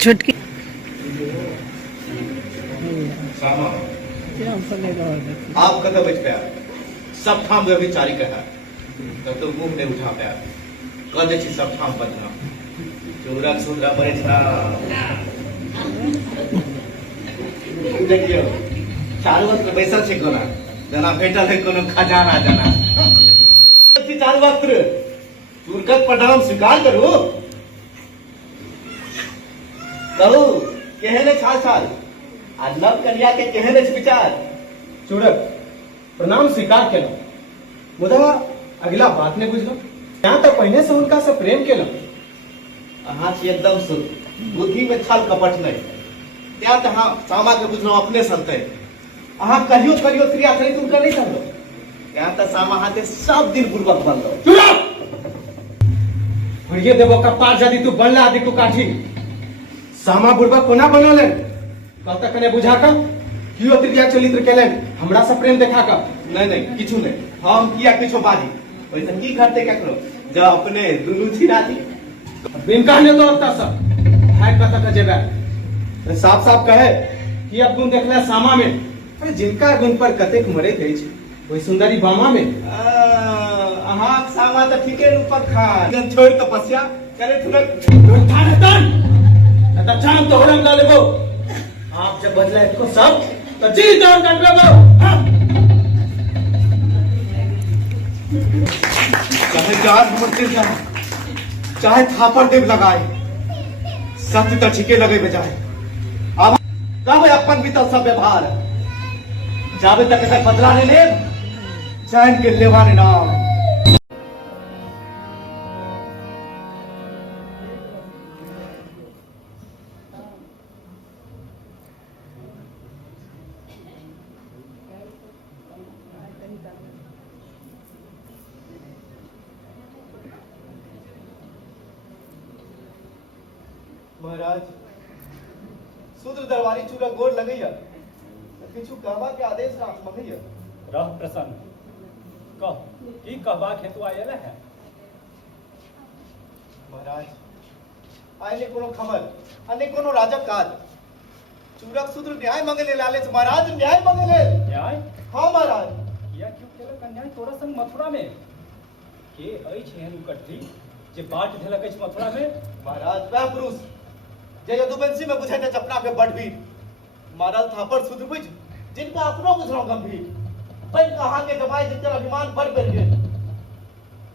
छुटकी सामा आप कदम बच पाया सब ठाम व्यभिचारी कहा तब तो मुंह नहीं उठा पाया कह दे छी सब ठाम बदना चूरक सुंदरा बड़े था देखियो चारू वस्त्र बैसल छै कोना जना भेटल है कोनो खजाना जना चारू वस्त्र चूरकक प्रणाम स्वीकार करू कहू केहन छाल छाल आ नव कन्या के केहन विचार चूड़क प्रणाम स्वीकार केलहुँ मुदा अगला बात ने बुझलहुँ यहाँ तक पहिने से हुनका से प्रेम केलहुँ अहाँ छी एकदम शुद्ध बुद्धि में छल कपट नहीं त्या तो हाँ सामा के बुझलहुँ अपने संते अहाँ कहियो करियो क्रिया करी तुम कर नहीं समझो त्या तो सामा हाथे सब दिन पूर्वक बनलो चूड़क भरिये देवो कपार यदि तू बनला आदि को काठी सामा बुर्बक कोना बनोले कहता कने बुझा का कियो त्रिया चरित्र केलन हमरा से प्रेम देखा का नहीं नहीं किछु नहीं हम किया किछो बाजी वैसे की करते ककरो जब अपने दुनू छिरा दी बिनका ने तो अत्ता सब हाय कता का जेबे साफ साफ कहे कि अब गुण देखला सामा में अरे जिनका गुण पर कतेक मरे गई छै वही सुंदरी बामा में अहाँ सामा तो ठीके ऊपर खा जन छोड़ तपस्या करे तुरंत थानेतन त जान तो हरम डाले वो आप जब बदला इसको सब तो जी जान कर लेबो चाहे जान मंदिर जाए चाहे थापर देव लगाए सत्य तो ठीके लगे बजाए अब तब अपन बीतल सब व्यवहार जावे तक एकर बदला नहीं ले चैन के लेवाने नाम महाराज शूद्र दरबारी चूरा गोर लगैया किछु कहबा के आदेश राख मंगैया रह प्रसन्न कह की कहबा हेतु आयल है महाराज आइले कोनो खबर अने कोनो राजक काज चूरक शूद्र न्याय मंगले लाले महाराज न्याय मंगले न्याय हां महाराज किया क्यों केलक अन्याय तोरा संग मथुरा में के अछि एहन कटरी जे बाट धेलक अछि मथुरा में महाराज वह पुरुष जे यदुवंशी में बुझाते चपना के बड़वीर मारल थापर शूद्र बुझ जिनका अपनो बुझलो गंभीर पर कहा के जमाई जिनका अभिमान बढ़ बढ़ गेल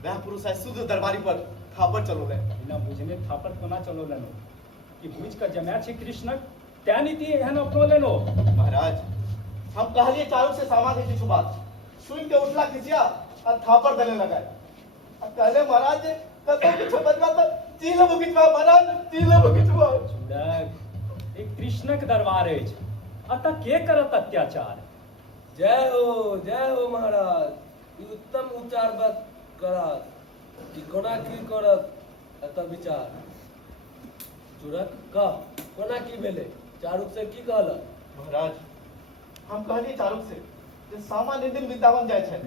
वह पुरुष है शूद्र दरबारी पर थापर चलो गए बिना बुझने थापर कोना चलो लेनो कि बुझ कर जमाया छै कृष्णक त्या नीति एहन अपनो लेनो महाराज हम कहलिए चारों से सामा के किछु बात सुन के उठला खिसिया और थापर देने लगा अब कहले महाराज कतो किछु बदला तो चील बुकिचवा महाराज चील बुकिचवा चूड़क एक कृष्णक दरबार अछि अतः के करत अत्याचार जय हो महाराज ई उत्तम उच्चार बात करत कि कोना की करत अतः विचार चूड़क कह कोना की भेले चारुक से की कहल महाराज हम कहली चारुक से जे सामान्य दिन वृंदावन जाय छै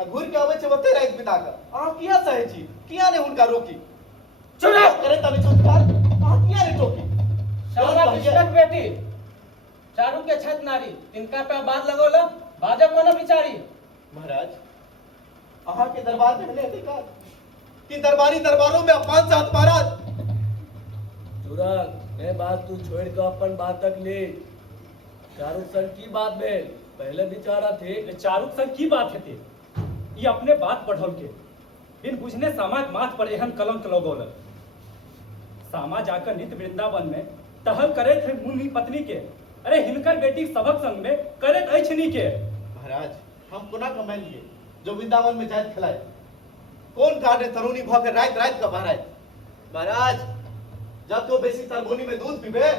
आ घुर के आबै छै ओते रात बिता के अहाँ किया सहे छी किया ने हुनका रोकी चुप करे तने चुपकार अहाँ किया ने टोकी शाला कृष्णक बेटी चारू के छत नारी तिनका पे बात लगोल बाजे कोनो बिचारी महाराज अहाँ के दरबार में हने अधिकार कि दरबारी दरबारों में अपमान से हाथ महाराज चूड़क मैं बात तू छोड़ के अपन बात तक ले चारुक संग की बात भेल पहले विचारा थे चारुक संग की बात हेते ये अपने बात बढ़ल के बिन बुझने सामा के माथ पर एहन कलंक लगौलक सामा जाकर नित्य वृंदावन में टहल करे थे मुनि पत्नी के अरे हिनकर बेटी सबक संग में करत अछि नी के महाराज हम कोना कमाई लिए जो वृंदावन में जात खिलाए कौन काटे तरुणी भ के रात रात का महाराज जब तो बेसी तरबोनी में दूध पीबे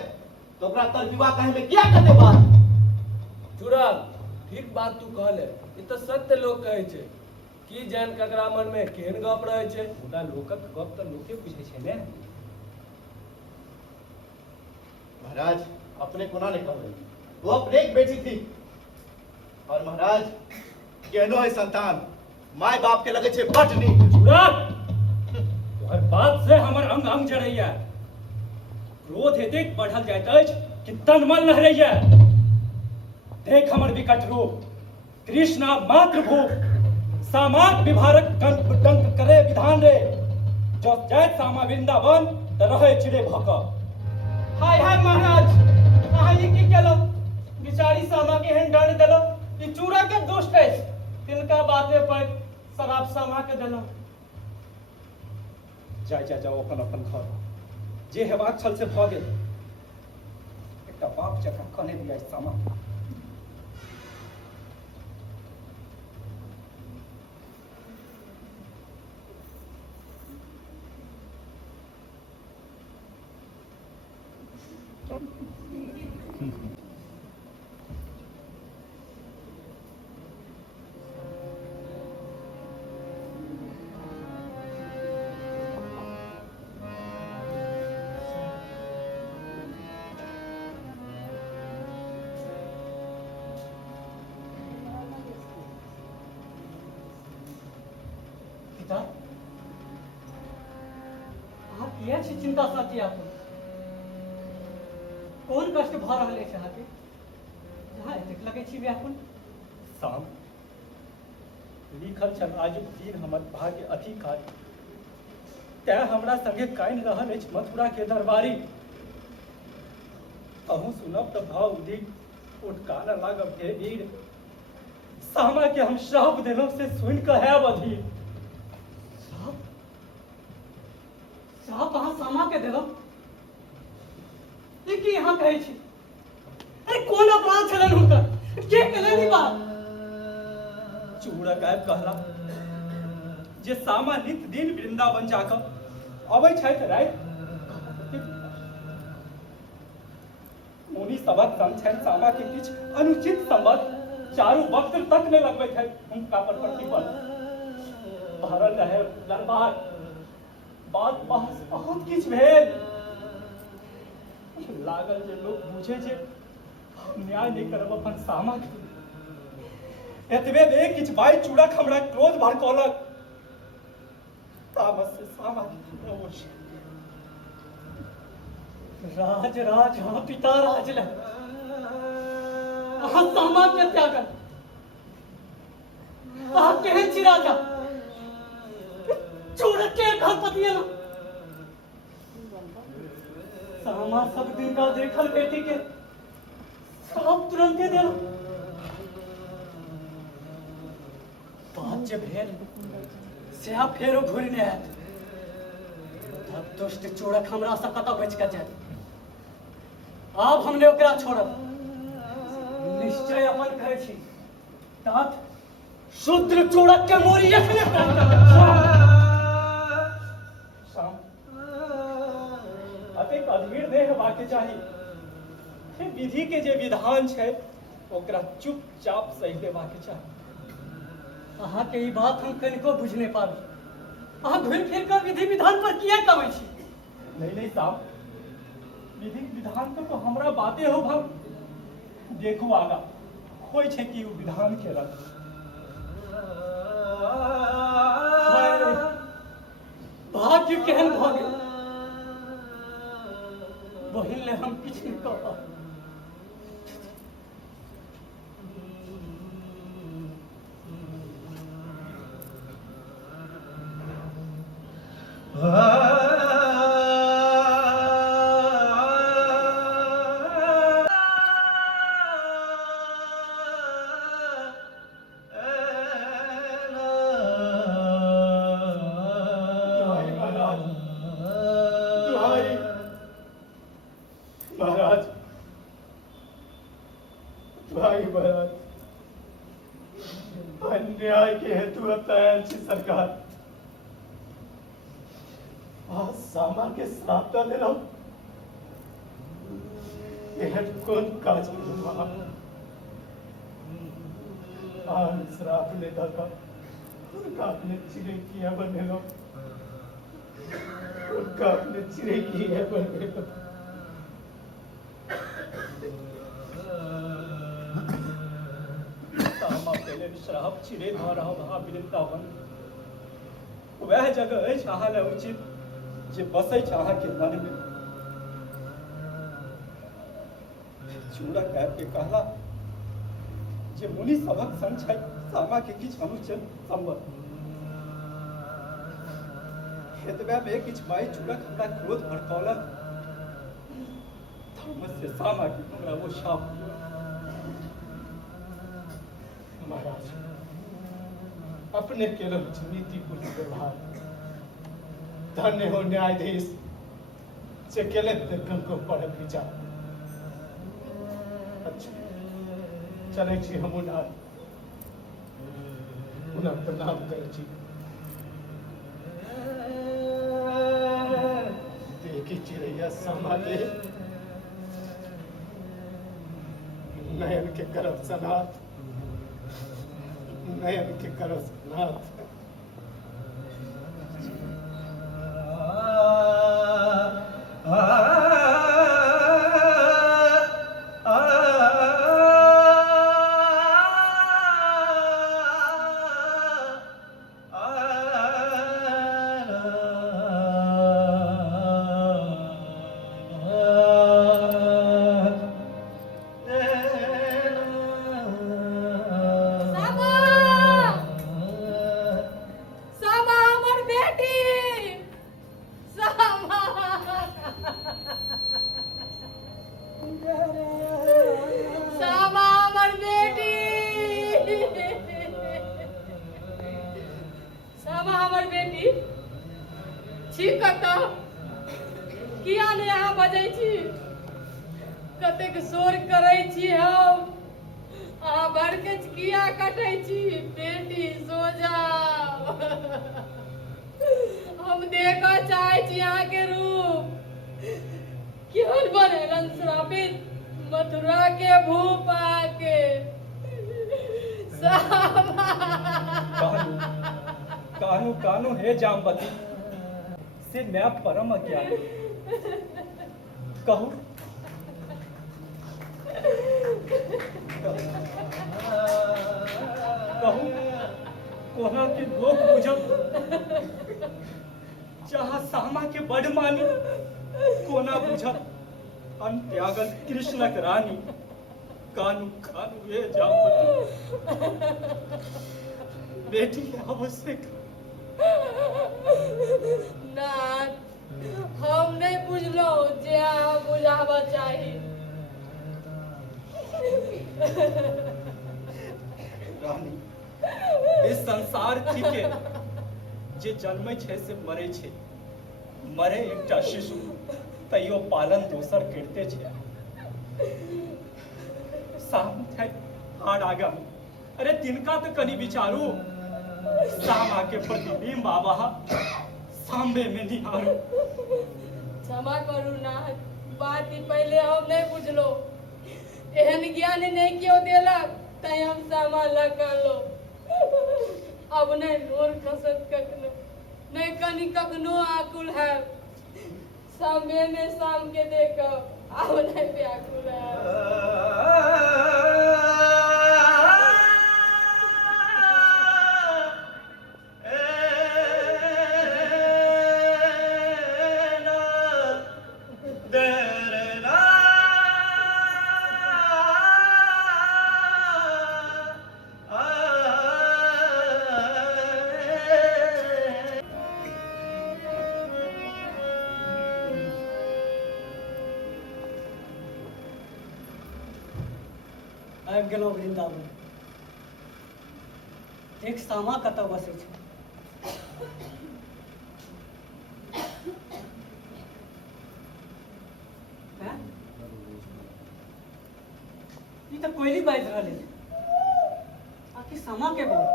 तो ओकरा तर विवाह कहे में क्या करते बात चूड़क ठीक बात तू कहले ई तो सत्य लोग कहे छे की जान ककरा मन में केहन गप रहे छे मुदा लोकक गप त लोके बुझे छे ने महाराज अपने कोना ने कहले वो अपने एक बेटी थी और महाराज केहनो है संतान माय बाप के लगे छे बट नी चूड़क तोहर बात से हमर अंग अंग जड़ैया क्रोध एतेक बढ़ल जाइत अछि कि तन मन लहरैया। देख हमर विकट रूप, कृष्णा मात्र भूप, सामाक विभारक डंक करे विधान रे। जो जाइत सामा वृंदावन त रहे चिड़े भक। हाय हाय महाराज, अहाँ ई की केलहुँ? बिचारी सामा के एहन दंड देलहुँ, ई चूड़ा के दुष्ट अछि, तिनका बाते पर शराब सामा के देलहुँ। जाओ अपन अपन घर, जे हेबाक छल से भऽ गेल। एकटा बाप जकाँ कने दिया सामा। पिता, अहाँ किया छी चिंता साथी आपन? कोन कष्ट भऽ रहल अछि अहाँके? जहाँ एतेक लगै छी व्याकुल। शाम लिखल छल आजुक दिन हमर भाग्य अधिकारी, तैं हमरा संगे कानि रहल अछि मथुरा के दरबारी। अहूँ सुनब तऽ भाव उदित उठकार लागब हे वीर। सामा के हम श्राप देलहुँ से सुनि कऽ हैब अधीर। साहब अहाँ सामा के देलहुँ? ई की अहाँ कहै छी? अरे कोन अपराध छलनि हुनकर? के केलनि ई बात? चूड़क आबि कहला जे सामा नित दिन वृंदावन जाकऽ अबै छथि राति। मुनि सभक संग छनि सामा के किछु अनुचित संबंध, चारू वक्त तक नहि लगबैत है हुनका पर प्रतिबल। भरल रहे दरबार, बात बहस बहुत किछु भेल। लागल जे लोग बुझे जे न्याय नहीं करब अपन सामा के। एतबे दे किछु बाई चूड़क हमरा क्रोध भड़कौलक। तामस से सामा के नमोश। राज राज हाँ पिता राज ले। अहाँ सामा के त्यागल। अहाँ केहन छी राजा? चूड़क के घर पतिए ना। सामा सब दिन का देखल बेटी के सब तुरंते देल। बात जे भेल से आप फेरो घुरि ने आयत। तब दुष्ट चूड़क हमरा से कतऽ बचि के जायत। आब हमने ओकरा छोड़ब। निश्चय अपन कहै छी, तात शूद्र चूड़क के मोरी एखने शाम अतेक अधीर नहि हेबाक चाही। हे विधि के जे विधान छै ओकरा चुपचाप सहि देबाक चाही। अहाँ के ई बात हम कनिको बुझ नहीं पाबी। अहाँ घुरि फिर कर विधि विधान पर किया कमै छी? नहीं साहब, विधि विधान तो हमरा बाते हो भग। देखू आगा होइ छै कि ओ विधान केलक। भाग्य केहन भऽ गेल। बहिन ले हम किछु नहीं कह पाबी। महाराज भाई महाराज अन्याय के हेतु हत्याएं छी सरकार। आज सामा के श्राप दे रहा हूं। एहन कोन काज केलहुं? आन श्राप ले दका उनका अपने चिरे किया बनेलो। उनका अपने चिरे किया बनेलो। सामा पहले श्राप चिरे भ रहा वहां वृंदावन वह जगह है अहाँ ले उचित जे बसै छै अहाँ के मन में। चूड़ा टाइप के कहला जे मुनि सबक संग छै सामा के किछ अनुचित संबंध एतबे में किछ बाई चूड़क हमरा क्रोध भड़कौलन थमस से सामा की हमरा वो शाप महाराज अपने केवल नीतिपूर्ण व्यवहार धन्य हो न्यायाधीश से केले को पढ़त विचार अच्छा चले छी हम पुनः प्रणाम करे छी देखी चिड़ैया सामा के नयन के करब सनाथ नयन के करब सनाथ कानू कानू हे जामवती से मैं परम अज्ञानी कहूँ कहूँ कोना के लोग बुझब जहाँ सामा के बड़ मानी कोना बुझब अनत्यागल कृष्णक रानी कानू कानू हे जामवती बेटी आवश्यक नाथ हम नहीं बुझलो जे अहाँ बुझाबा चाही रानी इस संसार थिके जे जन्मै छै से मरे छै मरे एकटा शिशु तैयो पालन दोसर करते छै साम छै हाड आगा अरे तिनका तो कनी विचारू सामा के प्रतिबिंब आवा सामने में निहारू क्षमा करू नाथ बात ही पहले हम नहीं बुझलो एहन ज्ञान नहीं क्यों देलक तै हम सामा लगलो अब नहीं नोर खसत कखनो नहीं कनी कखनो आकुल है सामने में शाम के देखो अब नहीं व्याकुल है आबि गेलहुँ वृन्दावन एक सामा कतऽ बसै छै हैं? ई तऽ कोयली बाजि रहल अछि आखिर सामा के बोल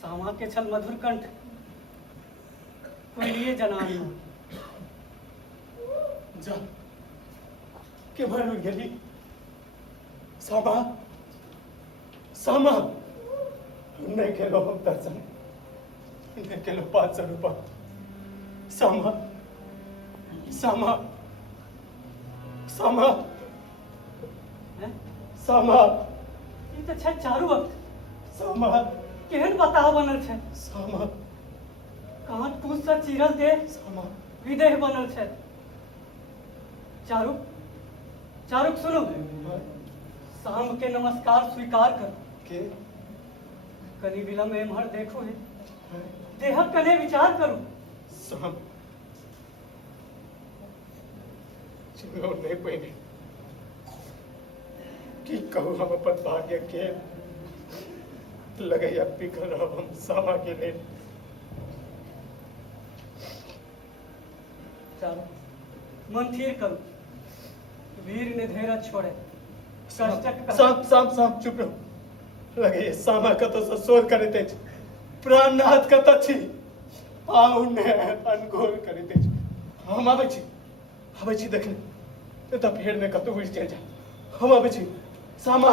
सामा के छल मधुर कंठ कोयलिये जनानी जा के भर गेली सामा सामा नहीं केलो हम दर्शन नहीं केलो 500 रुपया सामा सामा सामा हैं? सामा ई तऽ छै चारू वक्त सामा केहन बताह बनल छै सामा कांट पूछ सँ चीरल देह सामा विदेह बनल छै चारुक, चारुक सुनो, शाम के नमस्कार स्वीकार करो। के कनी विलम्ब एम्हर देखो है, देहक कने विचार करो। शाम चलो नहीं पहने की कहूँ हम अपन भाग्य के लगे अब पिघल रहा हम सामा के लिए। चारुक, मन थिर करो, वीर ने धैर्य छोड़े, कष्टक साम चुप रहो। लगे ये सामा का तो ससुर करे थे, प्राणनाथ का तछी आउ ने अनगोल करे थे। हम आवे छी देखने तो फेर ने कतु उड़ जा। हम आवे छी सामा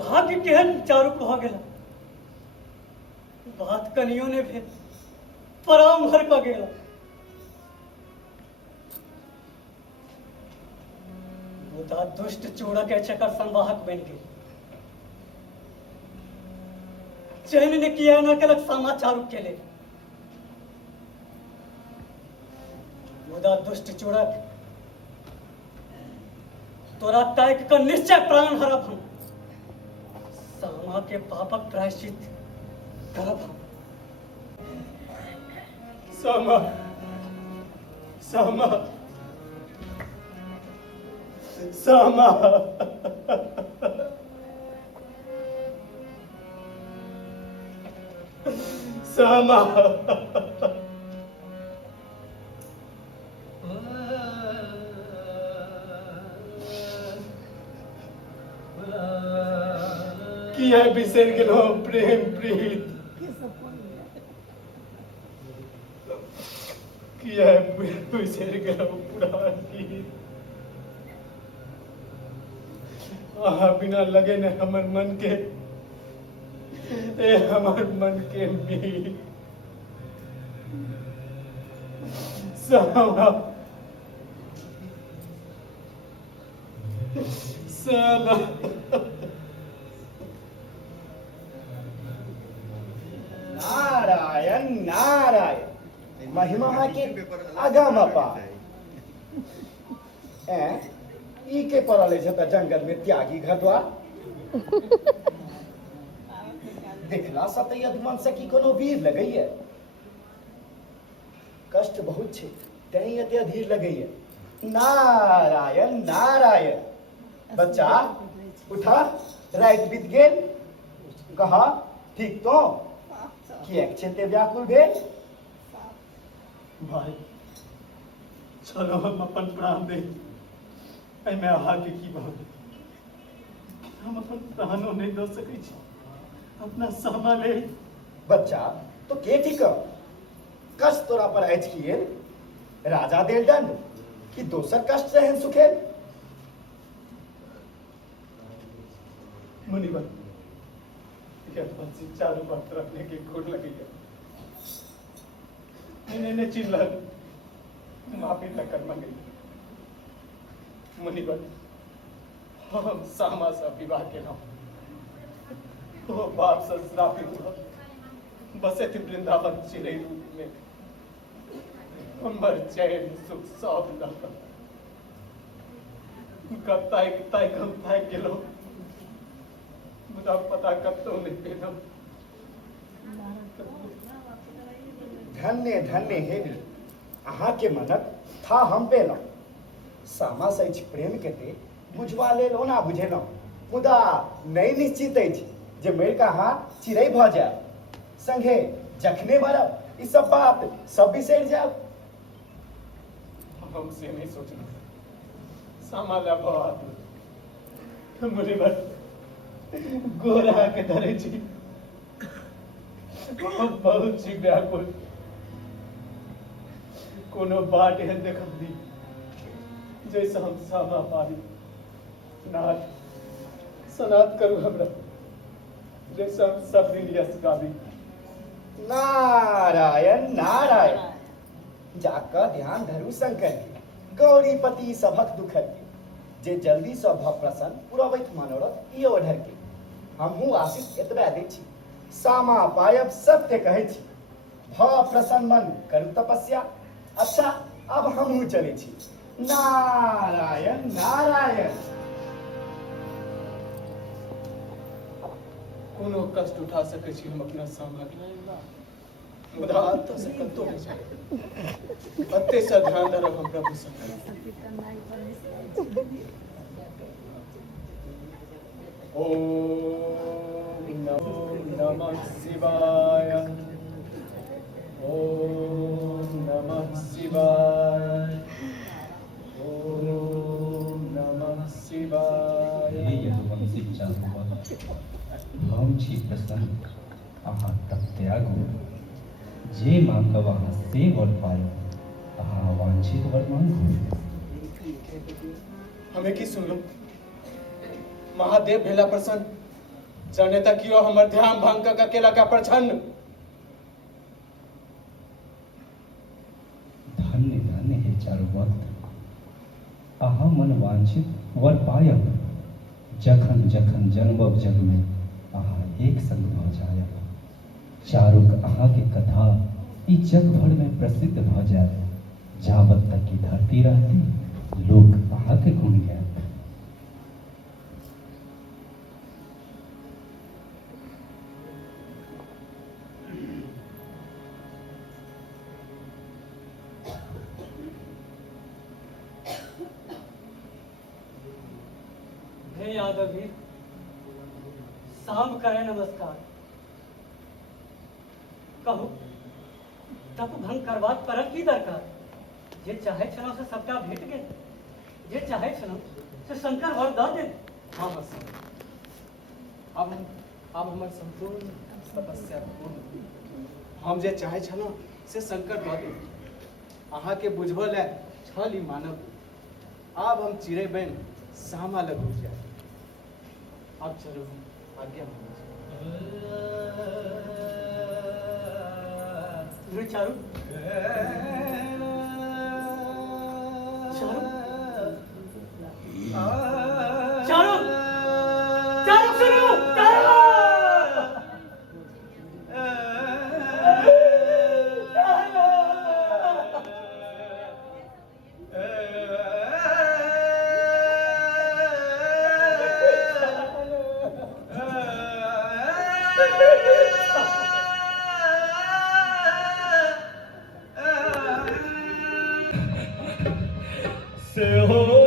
भाग्य केहन चारुक भ गेला। बात कनियो ने भेल, पराम भर क गेला। मुदा दुष्ट चूड़क चकर संवाहक बन गेल। चैन ने किया न केलक सामा चारुक के लिए। मुदा दुष्ट चूड़क तोरा ताक का निश्चय प्राण हरब हम। सामा के पापक प्रायश्चित करब हम। सामा सामा सामा सामा किया बिसर गेलो प्रेम प्रीत किया बिसर गेलो पुरान गीत। आहा बिना लगे ने हमर मन के ए हमर मन के मीत सामा सामा नारायण नारायण महिमा के आगाम अपार। ई के पड़ल है त जंगल में त्यागी घर द्वार। देखला सतई अधमन से की कोनो वीर लगई है। कष्ट बहुत छे तई एते अधीर लगई है। नारायण नारायण बच्चा उठा रात बीत गेल। कहा ठीक तो किएक चलते व्याकुल भेल। भाई चलो हम अपन प्राण दे मैं आहा के की बात हम अपन प्राणों नहीं दो सकै छी। अपना सामा ले बच्चा तो के ठीक कष्ट तोरा पर अछि किए राजा देल दंड कि दोसर कष्ट सहन सुखेल। मुनिवर ये बंसी चारों बात रखने की खोट लगी है। इन्हें चिल्ला माफी तक कर मांगी। मुनिवर हम सामा सा विवाह के नाम तो बाप से श्रापित हुआ बसे थे वृंदावन चिड़ै रूप में। हमर चैन सुख सब लगा ताइक हम ताइक गेलो मुदा पता कतो नहीं पेलम। धन्य धन्य हेरी अहाँ के मनक था हम पेलहुँ। सामा से प्रेम के ते बुझवा लेल ओना बुझेलहुँ मुदा नहीं निश्चित अछि जे मरि कऽ अहाँ चिड़ै भऽ जायब। संगे जखने मरब ई सब बात सब बिसरि जायब। हमसे नहीं सोचना सामा ला बात मुनिवर गोरा के धरे छी बहुत छी व्याकुल कोनो बाट एहन देखब दी जैसे हम सामा पारी नाथ सनात करू हमरा जैसे हम सब दिन यश गावी। नारायण नारायण जाकर ध्यान धरू शंकर के गौरीपति सभक दुखर के जे जल्दी से भ प्रसन्न पुरबैत मनोरथ ई ओढ़र के हमहू आशीष एतबे दै छी सामा पायब सत्य कहै छी भ प्रसन्न मन करू तपस्या अच्छा अब हमहू चले छी नारायण नारायण कोनो कष्ट उठा सकै छी हम अपना सामा मुदा तो से कतो हो जाए अत्ते से ध्यान धरब हम प्रभु शंकर ओम नमः शिवाय ओम नमः शिवाय ओम नमः शिवाय हे यदुवंशी जादूवंश हम छी प्रसन्न अहाँ तक त्यागू जे मांगब अहाँ से वर पायब अहाँ वांछित वर मांगू हमें की सुनलो महादेव भेला प्रसन्न जाने तक कियो हमर ध्यान भंग क केला का प्रछन्न धन्य धन्य हे चारुवंत अहाँ मन वांछित वर पायब जखन जखन जन्मब जग में अहाँ एक संग भ जायब चारुक अहाँ के कथा ई जग भर में प्रसिद्ध भ जाए जावत तक की धरती रहती लोग अहाँ के गुण गायब हे यादव भी शाम करे नमस्कार कहू तप भंग करबाक परल की दरकार जे चाहे छलहुँ से सबटा भेट गेल जे चाहे छलहुँ से शंकर वर दऽ देल हाँ बस अब हमर संपूर्ण तपस्या पूर्ण हम जे चाहे छलहुँ से शंकर दऽ देल अहाँ के बुझबऽ लए छल ई मानव आब हम चिड़ै बनि सामा लग उठ जाए अब चलो आज्ञा चारू चारू चारू चारू सुनो चारू से हो